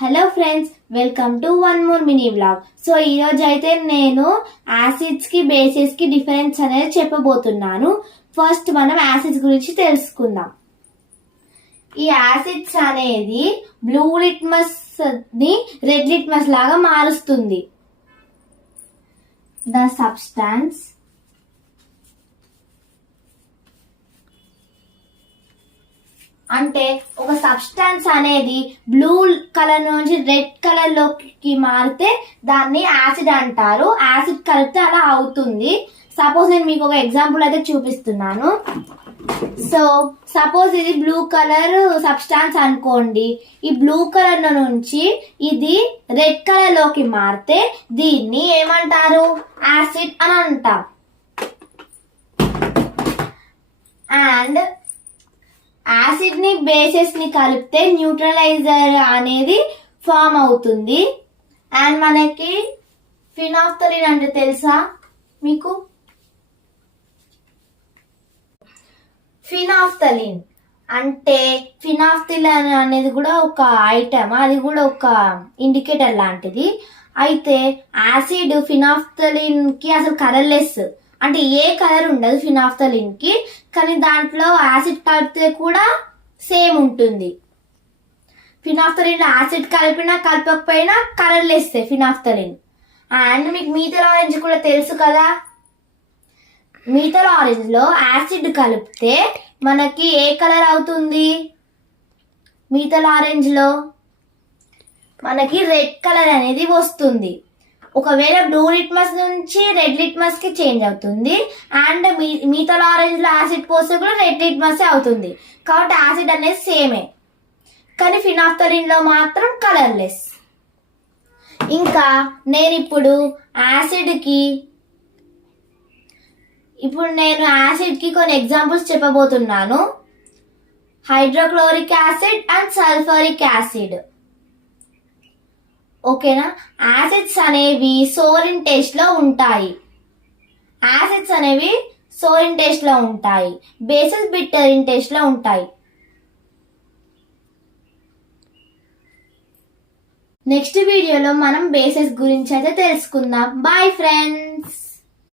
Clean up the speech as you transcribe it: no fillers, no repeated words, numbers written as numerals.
Hello friends, welcome to one more mini vlog. So ఈరోజు అయితే నేను యాసిడ్స్ కి బేసిస్ కి డిఫరెన్స్ అనేది చెప్పబోతున్నాను. ఫస్ట్ మనం యాసిడ్స్ గురించి తెలుసుకుందాం. ఈ యాసిడ్స్ అనేది బ్లూ లిట్మస్ ని రెడ్ లిట్మస్ లాగా మారుస్తుంది. ద సబ్స్టాన్స్ అంటే ఒక సబ్స్టాన్స్ అనేది బ్లూ కలర్ నుంచి రెడ్ కలర్ లోకి మారితే దాన్ని యాసిడ్ అంటారు. యాసిడ్ కలిపితే అలా అవుతుంది. సపోజ్ నేను మీకు ఒక ఎగ్జాంపుల్ అయితే చూపిస్తున్నాను. సో సపోజ్ ఇది బ్లూ కలర్ సబ్స్టాన్స్ అనుకోండి. ఈ బ్లూ కలర్ నుంచి ఇది రెడ్ కలర్ లోకి మారితే దీన్ని ఏమంటారు? యాసిడ్ అని అంటాం. అండ్ యాసిడ్ ని బేసెస్ ని కలిపితే న్యూట్రలైజర్ అనేది ఫామ్ అవుతుంది. అండ్ మనకి ఫినాఫ్థలిన్ అంటే తెలుసా మీకు? ఫినాఫ్థలిన్ అంటే ఫినాఫ్థలిన్ అనేది కూడా ఒక ఐటమ్, అది కూడా ఒక ఇండికేటర్ లాంటిది. అయితే యాసిడ్ ఫినాఫ్థలిన్ కి అసలు కలర్లెస్, అంటే ఏ కలర్ ఉండదు ఫినాఫ్థలిన్ కి, కానీ దాంట్లో యాసిడ్ కలిపితే కూడా సేమ్ ఉంటుంది. ఫినాఫ్థలిన్ లో యాసిడ్ కలిపినా కలపకపోయినా కలర్లెస్ ఫినాఫ్థలిన్. అండ్ మీకు మీథైల్ ఆరెంజ్ కూడా తెలుసు కదా. మీథైల్ ఆరెంజ్ లో యాసిడ్ కలిపితే మనకి ఏ కలర్ అవుతుంది? మీథైల్ ఆరెంజ్ లో మనకి రెడ్ కలర్ అనేది వస్తుంది. ఒకవేళ బ్లూ లిట్మస్ నుంచి రెడ్ లిట్మస్ కి చేంజ్ అవుతుంది. అండ్ మీథైల్ ఆరెంజ్ లో యాసిడ్ పోస్తే కూడా రెడ్ లిట్మస్ అవుతుంది. కాబట్టి యాసిడ్ అనేది సేమే, కానీ ఫినాఫ్థలిన్ లో మాత్రం కలర్లెస్. ఇంకా నేను ఇప్పుడు యాసిడ్ కి కొన్ని ఎగ్జాంపుల్స్ చెప్పబోతున్నాను. Hydrochloric acid and sulphuric acid. ఓకేనా? యాసిడ్స్ అనేవి సోలిన్ టేస్ట్ లో ఉంటాయి. బేసెస్ బిట్టర్ ఇన్ టేస్ట్ లో ఉంటాయి. నెక్స్ట్ వీడియోలో మనం బేసెస్ గురించి అయితే తెలుసుకుందాం. Bye friends.